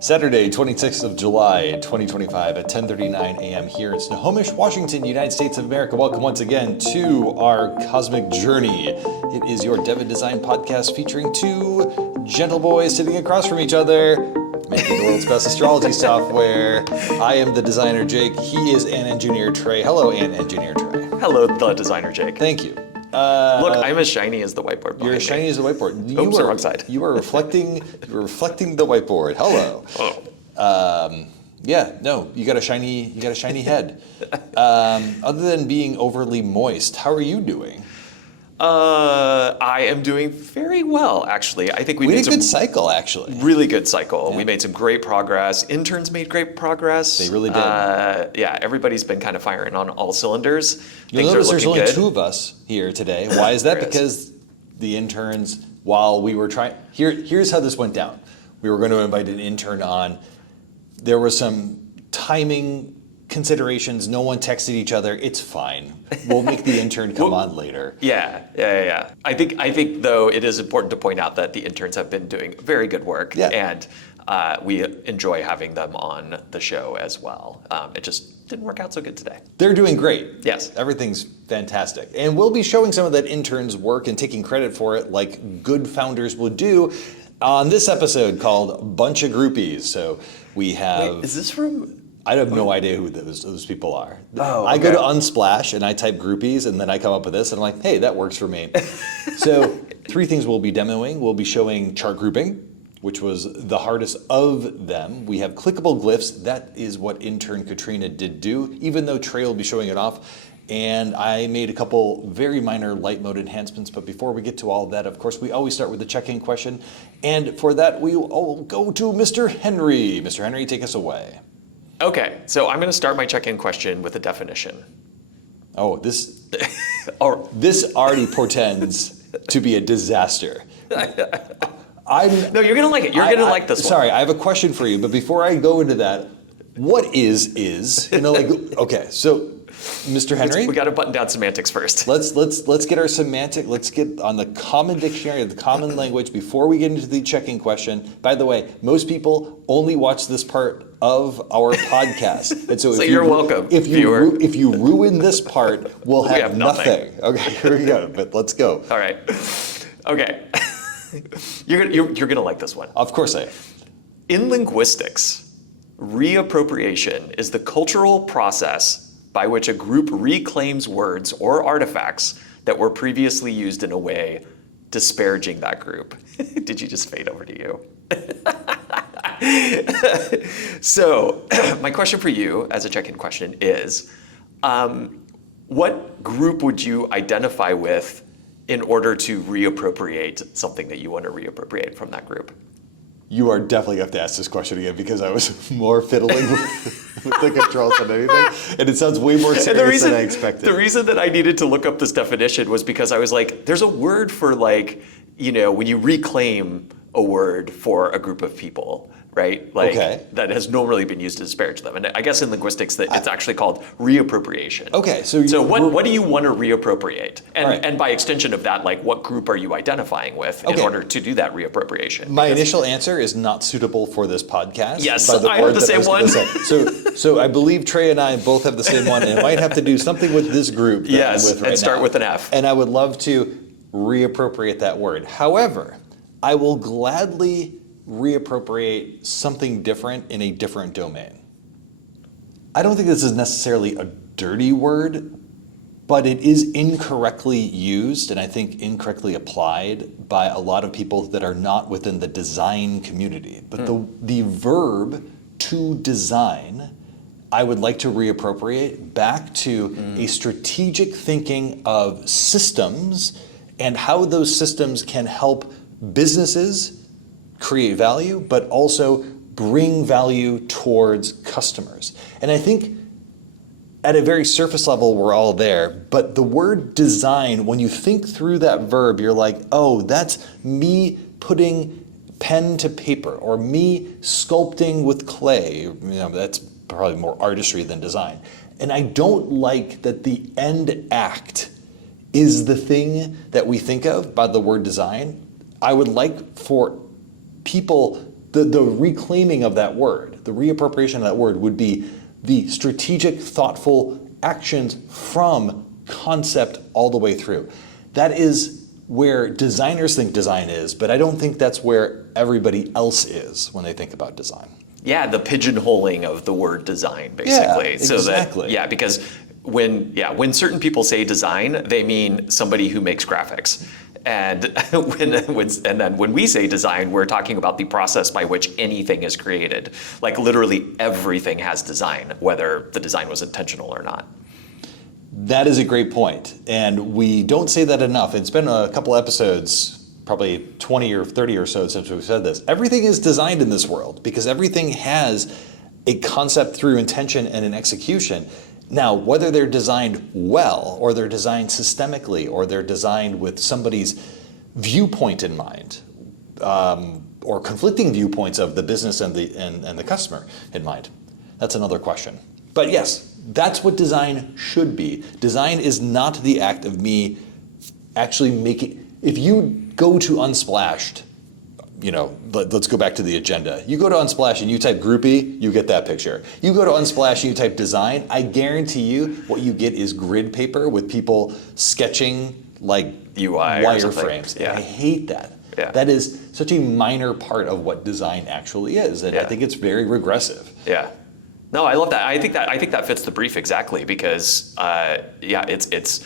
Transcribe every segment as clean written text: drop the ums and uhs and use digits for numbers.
Saturday, 26th of July, 2025 at 10:39 a.m. here in Snohomish, Washington, United States of America. Welcome once again to our cosmic journey. It is your Dev and Design podcast featuring two gentle boys sitting across from each other, making the world's best astrology software. I am the designer, Jake. He is an engineer, Trey. Hello, an engineer, Trey. Hello, the designer, Jake. Thank you. Look, I'm as shiny as the whiteboard. You're as shiny as the whiteboard. Oops, the wrong side. You are reflecting. You're reflecting the whiteboard. Hello. Oh. Yeah. No. You got a shiny. You got a shiny head. Other than being overly moist, how are you doing? I am doing very well, actually. I think we made had a good cycle, actually. Really good cycle. Yeah. We made some great progress. Interns made great progress. They really did. Yeah, everybody's been kind of firing on all cylinders. You'll notice there's only two of us here today. Why is that? Because the interns, while we were trying, here's how this went down. We were going to invite an intern on. There was some timing considerations. No one texted each other. It's fine. We'll make the intern come on later. Yeah. I think though it is important to point out that the interns have been doing very good work, and we enjoy having them on the show as well. It just didn't work out so good today. They're doing great. Yes. Everything's fantastic. And we'll be showing some of that intern's work and taking credit for it like good founders would do on this episode called Bunch of Groupies. So we have... Wait, is this from... I have no idea who those people are. Oh, I go to Unsplash and I type groupies and then I come up with this and I'm like, hey, that works for me. So 3 things we'll be demoing. We'll be showing chart grouping, which was the hardest of them. We have clickable glyphs. That is what Intern Katrina did do, even though Trey will be showing it off. And I made a couple very minor light mode enhancements. But before we get to all of that, of course, we always start with the check-in question. And for that, we will go to Mr. Henry. Mr. Henry, take us away. Okay, so I'm going to start my check-in question with a definition. Oh, this already portends to be a disaster. No, you're going to like it. You're going to like this one. Sorry, I have a question for you, but before I go into that, what is? Okay, so Mr. Henry, we got to button down semantics first. Let's get our semantic. Let's get on the common dictionary, the common language before we get into the check-in question. By the way, most people only watch this part of our podcast, and so you're welcome. If you ruin this part, we'll have nothing. Okay, here we go. But let's go. All right. Okay. You're gonna like this one. Of course I am. In linguistics, reappropriation is the cultural process by which a group reclaims words or artifacts that were previously used in a way disparaging that group. Did you just fade over to you? So, my question for you as a check-in question is, what group would you identify with in order to reappropriate something that you want to reappropriate from that group? You are definitely going to have to ask this question again because I was more fiddling with the controls than anything. And it sounds way more serious than I expected. The reason that I needed to look up this definition was because I was like, there's a word for when you reclaim a word for a group of people, right? That has normally been used to disparage them. And I guess in linguistics it's actually called reappropriation. Okay, so what do you want to reappropriate? And by extension of that, what group are you identifying with in order to do that reappropriation? My initial answer is not suitable for this podcast. Yes, I have the same one. So I believe Trey and I both have the same one, and it might have to do something with this group that I'm with right now. Start with an F. And I would love to reappropriate that word. However, I will gladly reappropriate something different in a different domain. I don't think this is necessarily a dirty word, but it is incorrectly used and I think incorrectly applied by a lot of people that are not within the design community. But the verb to design, I would like to reappropriate back to a strategic thinking of systems and how those systems can help businesses create value, but also bring value towards customers. And I think at a very surface level, we're all there, but the word design, when you think through that verb, you're like, oh, that's me putting pen to paper or me sculpting with clay. That's probably more artistry than design. And I don't like that the end act is the thing that we think of by the word design. I would like for people, The reclaiming of that word, the reappropriation of that word would be the strategic, thoughtful actions from concept all the way through. That is where designers think design is, but I don't think that's where everybody else is when they think about design. Yeah, the pigeonholing of the word design, basically. Yeah, exactly. Because when certain people say design, they mean somebody who makes graphics. And when we say design, we're talking about the process by which anything is created. Like literally everything has design, whether the design was intentional or not. That is a great point. And we don't say that enough. It's been a couple episodes, probably 20 or 30 or so since we've said this. Everything is designed in this world because everything has a concept through intention and an execution. Now, whether they're designed well, or they're designed systemically, or they're designed with somebody's viewpoint in mind, or conflicting viewpoints of the business and the customer in mind, that's another question. But yes, that's what design should be. Design is not the act of me actually making. If you go to Unsplashed, let's go back to the agenda. You go to Unsplash and you type groupie, you get that picture. You go to Unsplash and you type design, I guarantee you what you get is grid paper with people sketching like UI wireframes. Yeah. And I hate that. Yeah. That is such a minor part of what design actually is, and I think it's very regressive. Yeah. No, I love that. I think that fits the brief exactly because it's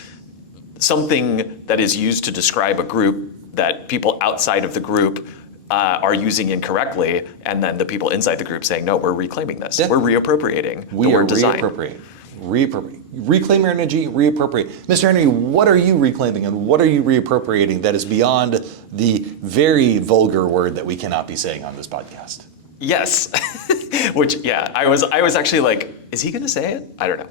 something that is used to describe a group that people outside of the group are using incorrectly, and then the people inside the group saying, no, we're reclaiming this. Yeah. We're reappropriating the word design. Reappropriate. Reclaim your energy, reappropriate. Mr. Henry, what are you reclaiming and what are you reappropriating that is beyond the very vulgar word that we cannot be saying on this podcast? Yes. Which, I was actually like, is he going to say it? I don't know.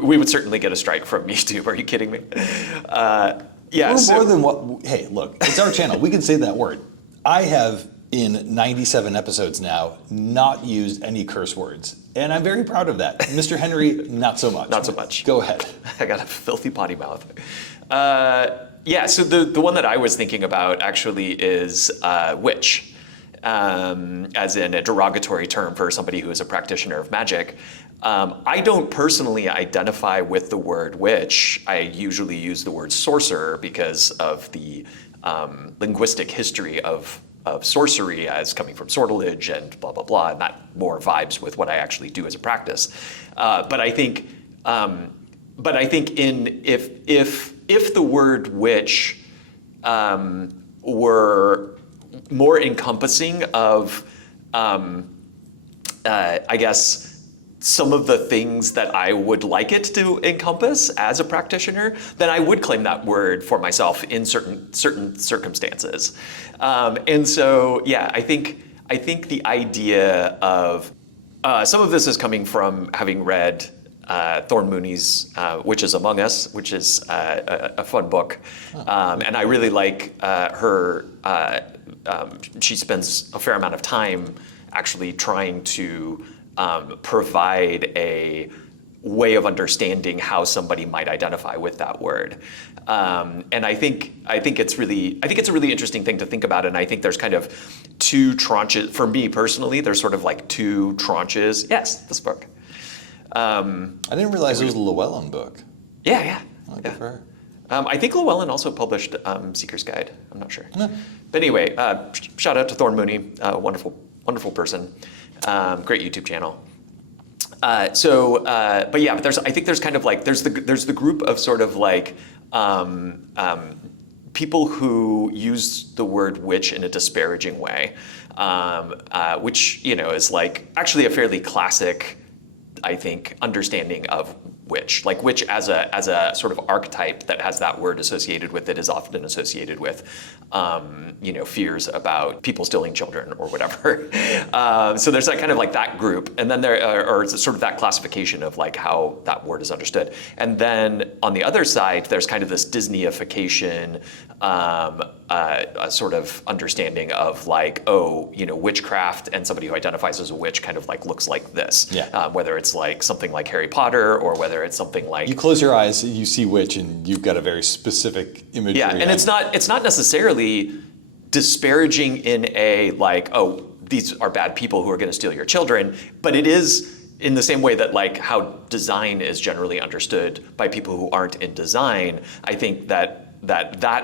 We would certainly get a strike from YouTube. Are you kidding me? More than what, hey, look, it's our channel. We can say that word. I have, in 97 episodes now, not used any curse words. And I'm very proud of that. Mr. Henry, not so much. Not so much. Go ahead. I got a filthy potty mouth. So the one that I was thinking about actually is witch. As in a derogatory term for somebody who is a practitioner of magic. I don't personally identify with the word witch. I usually use the word sorcerer because of the linguistic history of sorcery as coming from sortilege and blah, blah, blah, and that more vibes with what I actually do as a practice. But I think if the word witch were more encompassing of, I guess, some of the things that I would like it to encompass as a practitioner, then I would claim that word for myself in certain circumstances. And so, I think the idea of some of this is coming from having read Thorne Mooney's Witches Among Us, which is a fun book, and I really like her. She spends a fair amount of time actually trying to provide a way of understanding how somebody might identify with that word, and I think it's a really interesting thing to think about. And I think there's kind of two tranches for me personally. There's sort of like two tranches. Yes, this book. I didn't realize it was a Llewellyn book. Yeah. Good for her. I think Llewellyn also published Seeker's Guide. I'm not sure. No. But anyway, shout out to Thorne Mooney, wonderful person, great YouTube channel. But I think there's kind of like there's the group of sort of like people who use the word witch in a disparaging way, which is like actually a fairly classic, I think, understanding of witch. Like witch as a sort of archetype that has that word associated with it is often associated with fears about people stealing children or whatever. So there's that kind of like that group, and then there or sort of that classification of like how that word is understood. And then on the other side, there's kind of this Disneyification, a sort of understanding of like, witchcraft, and somebody who identifies as a witch kind of like looks like this. Yeah. Whether it's like something like Harry Potter or whether it's something like you close your eyes, you see witch, and you've got a very specific imagery. Yeah, and it's not necessarily disparaging in a like, these are bad people who are going to steal your children. But it is in the same way that like how design is generally understood by people who aren't in design. I think that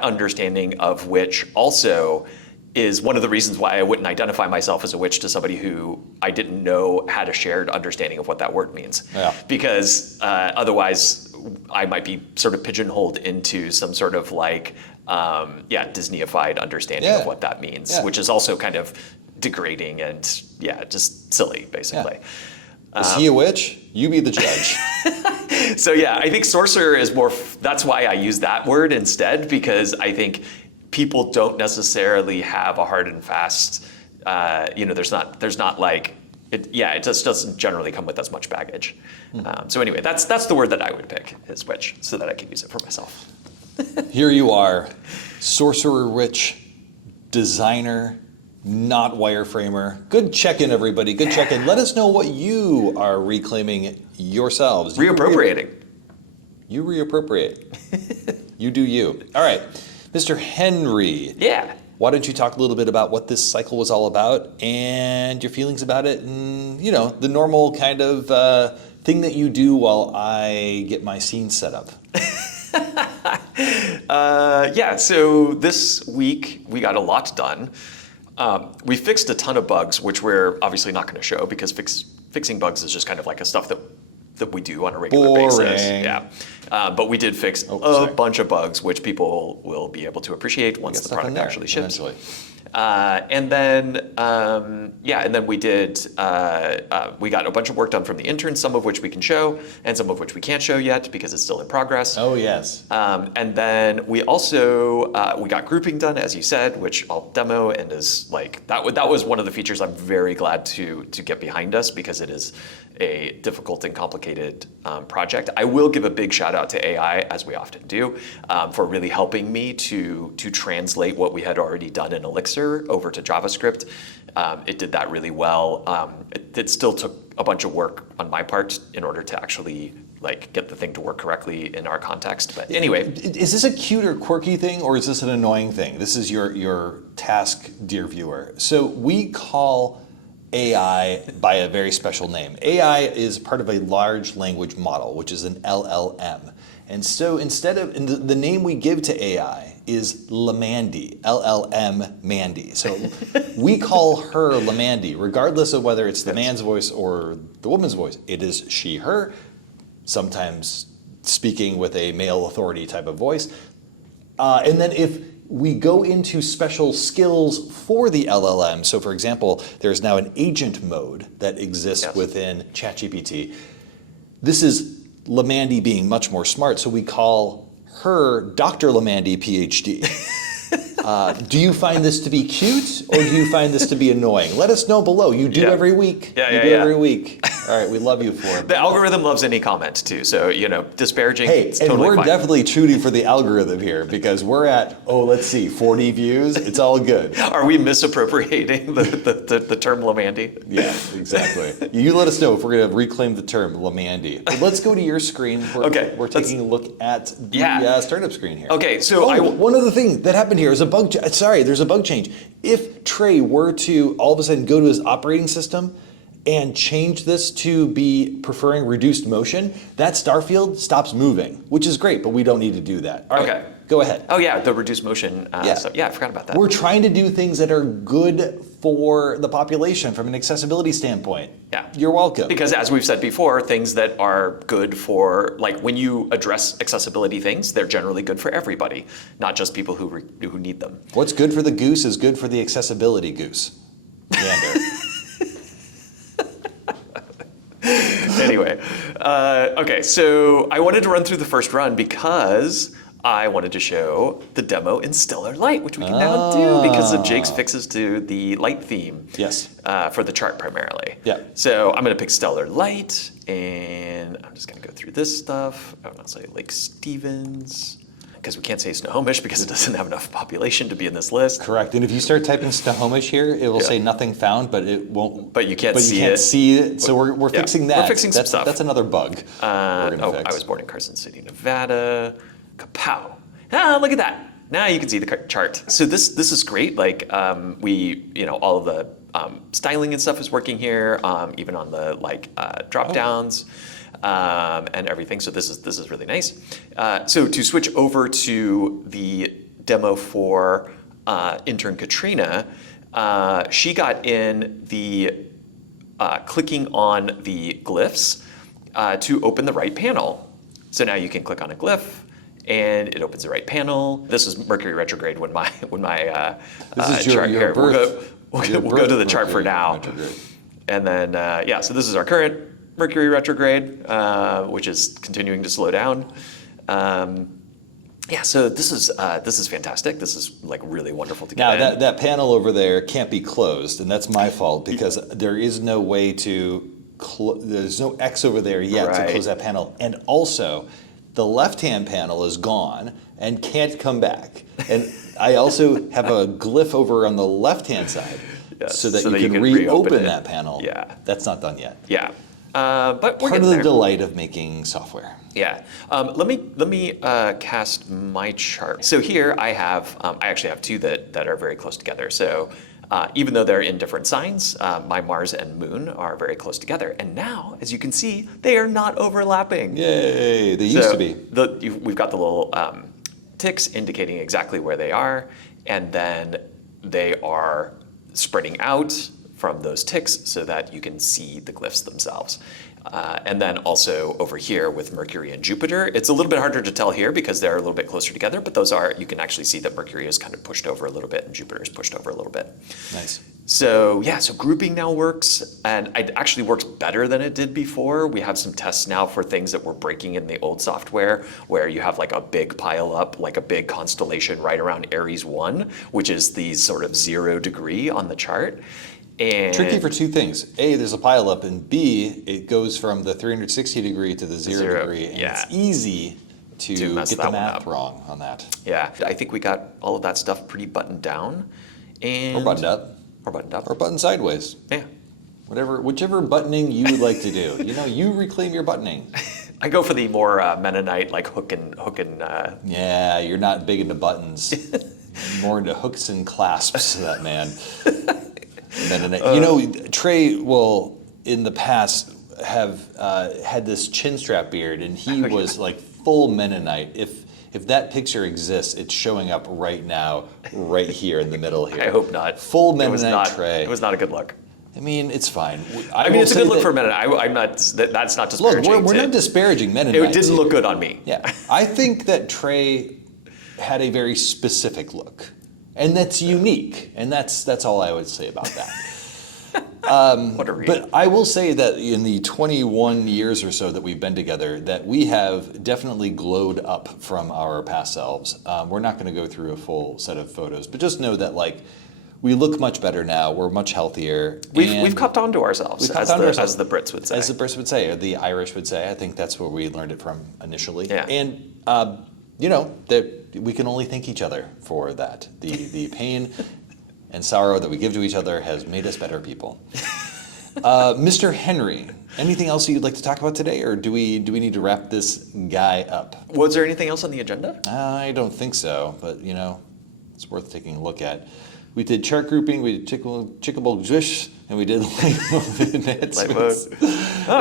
understanding of witch also is one of the reasons why I wouldn't identify myself as a witch to somebody who I didn't know had a shared understanding of what that word means. Yeah. Because otherwise I might be sort of pigeonholed into some sort of like, Disneyified understanding of what that means, which is also kind of degrading and just silly, basically. Is he a witch? You be the judge. So I think sorcerer is more, that's why I use that word instead, because I think people don't necessarily have a hard and fast, there's not like, it just doesn't generally come with as much baggage. So anyway, that's the word that I would pick, is witch, so that I can use it for myself. Here you are, sorcerer, witch, designer, not wireframer. Good check-in, everybody. Good check-in. Let us know what you are reclaiming yourselves. Reappropriating. You reappropriate. You do you. All right, Mr. Henry. Yeah. Why don't you talk a little bit about what this cycle was all about and your feelings about it, and the normal kind of thing that you do while I get my scene set up. So this week we got a lot done. We fixed a ton of bugs, which we're obviously not going to show because fixing bugs is just kind of like a stuff that we do on a regular basis. Yeah. But we did fix a bunch of bugs, which people will be able to appreciate once the product actually ships. Eventually. And then we did, we got a bunch of work done from the interns, some of which we can show and some of which we can't show yet because it's still in progress. Oh, yes. And then we also, we got grouping done, as you said, which I'll demo, and is like, that was one of the features I'm very glad to get behind us because it is a difficult and complicated project. I will give a big shout out to AI, as we often do, for really helping me to translate what we had already done in Elixir over to JavaScript. It did that really well. It still took a bunch of work on my part in order to actually get the thing to work correctly in our context. But anyway. Is this a cute or quirky thing, or is this an annoying thing? This is your task, dear viewer. So we call AI by a very special name. AI is part of a large language model, which is an LLM. And so instead of, the name we give to AI is LLMandy, LLMandy. So we call her LLMandy, regardless of whether it's the man's voice or the woman's voice. It is she, her, sometimes speaking with a male authority type of voice. And then if we go into special skills for the LLM, so for example, there's now an agent mode that exists within ChatGPT. This is LLMandy being much more smart, so we call her Dr. LLMandy, PhD. Do you find this to be cute, or do you find this to be annoying? Let us know below. You do every week. You do every week. All right, we love you for it. The algorithm loves any comment too, so disparaging. Hey, it's and totally we're fine. definitely shooting for the algorithm here because we're at 40 views. It's all good. Are we misappropriating the term LLMandy? Yeah, exactly. You let us know if we're going to reclaim the term LLMandy. But let's go to your screen. We're taking a look at the startup screen here. Okay, so one other thing that happened here is a bug. There's a bug change. If Trey were to all of a sudden go to his operating system and change this to be preferring reduced motion, that star field stops moving, which is great, but we don't need to do that. All right, go ahead. Oh yeah, the reduced motion stuff. Yeah, I forgot about that. We're trying to do things that are good for the population from an accessibility standpoint. Yeah. You're welcome. Because as we've said before, things that are good for, when you address accessibility things, they're generally good for everybody, not just people who need them. What's good for the goose is good for the accessibility goose. Gander. Anyway, okay, so I wanted to run through the first run because I wanted to show the demo in Stellar Light, which we can now do because of Jake's fixes to the light theme. Yes. For the chart primarily. Yeah. So I'm going to pick Stellar Light, and I'm just going to go through this stuff. I'm going to say Lake Stevens, because we can't say Snohomish because it doesn't have enough population to be in this list. Correct. And if you start typing Snohomish here, it will say nothing found, but it won't. But you can't see it. So we're fixing that. We're fixing some stuff. That's another bug. I was born in Carson City, Nevada. Kapow. Look at that. Now you can see the chart. So this is great. We, all of the styling and stuff is working here, even on the drop downs. And everything. So this is really nice. So to switch over to the demo for Intern Katrina, she got in the clicking on the glyphs to open the right panel. So now you can click on a glyph and it opens the right panel. This is Mercury retrograde when my this is chart your here. birth. We'll go to the chart for now. Retrograde. And then so this is our current Mercury retrograde, which is continuing to slow down. So this is fantastic. This is like really wonderful to get Now in. that panel over there can't be closed, and that's my fault because there is no way to there's no X over there yet to close that panel. And also, the left-hand panel is gone and can't come back. And I also have a glyph over on the left-hand side so that you can reopen that panel. Yeah. That's not done yet. Yeah. But we're Part of getting the there. delight of making software. Yeah. Let me cast my chart. So here I actually have two that are very close together. So even though they're in different signs, my Mars and Moon are very close together. And now, as you can see, they are not overlapping. Yay! They used to be. We've got the little ticks indicating exactly where they are, and then they are spreading out from those ticks so that you can see the glyphs themselves. And then also over here with Mercury and Jupiter, it's a little bit harder to tell here because they're a little bit closer together, but you can actually see that Mercury is kind of pushed over a little bit and Jupiter is pushed over a little bit. Nice. So grouping now works, and it actually works better than it did before. We have some tests now for things that were breaking in the old software, where you have like a big pile up, like a big constellation right around Aries 1, which is the sort of 0 degree on the chart. And tricky for two things. A, there's a pile up, and B, it goes from the 360 degree to the 0 degree, and it's easy to mess get that the one math up. wrong on that. Yeah, I think we got all of that stuff pretty buttoned down. And Or buttoned up. Or buttoned up. Or buttoned sideways. Yeah. Whichever buttoning you would like to do. You reclaim your buttoning. I go for the more Mennonite, like hook and. Yeah, you're not big into buttons. More into hooks and clasps, that man. Mennonite. Trey will, in the past, have had this chin strap beard, and he was like full Mennonite. If that picture exists, it's showing up right now, right here in the middle here. I hope not. Full Mennonite Trey. It was not a good look. I mean, it's fine. It's a good look for Mennonite. I'm not. That's not disparaging. Look, we're not disparaging Mennonite. It didn't look good on me. Yeah, I think that Trey had a very specific look, and that's unique, and that's all I would say about that. What a read. But I will say that in the 21 years or so that we've been together, that we have definitely glowed up from our past selves. We're not going to go through a full set of photos, but just know that we look much better now. We're much healthier. We've copped on to ourselves, as the Brits would say. As the Brits would say, or the Irish would say. I think that's where we learned it from initially. Yeah. And that we can only thank each other for that. The pain and sorrow that we give to each other has made us better people. Mr. Henry, anything else you'd like to talk about today, or do we need to wrap this guy up? Was there anything else on the agenda? I don't think so, but it's worth taking a look at. We did chart grouping, we did Clickable Glyphs, and we did light mode.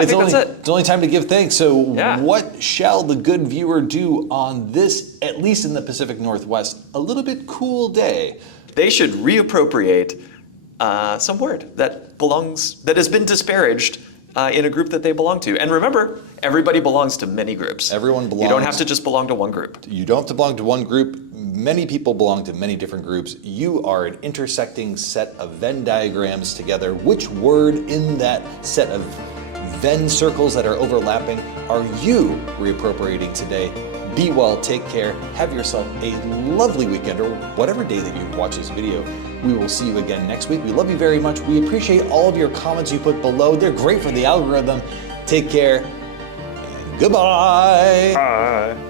It's only time to give thanks. So what shall the good viewer do on this, at least in the Pacific Northwest, a little bit cool day? They should reappropriate some word that has been disparaged in a group that they belong to. And remember, everybody belongs to many groups. Everyone belongs. You don't have to just belong to one group. You don't have to belong to one group. Many people belong to many different groups. You are an intersecting set of Venn diagrams together. Which word in that set of Venn circles that are overlapping are you reappropriating today? Be well, take care, have yourself a lovely weekend, or whatever day that you watch this video. We will see you again next week. We love you very much. We appreciate all of your comments you put below. They're great for the algorithm. Take care, and goodbye. Bye.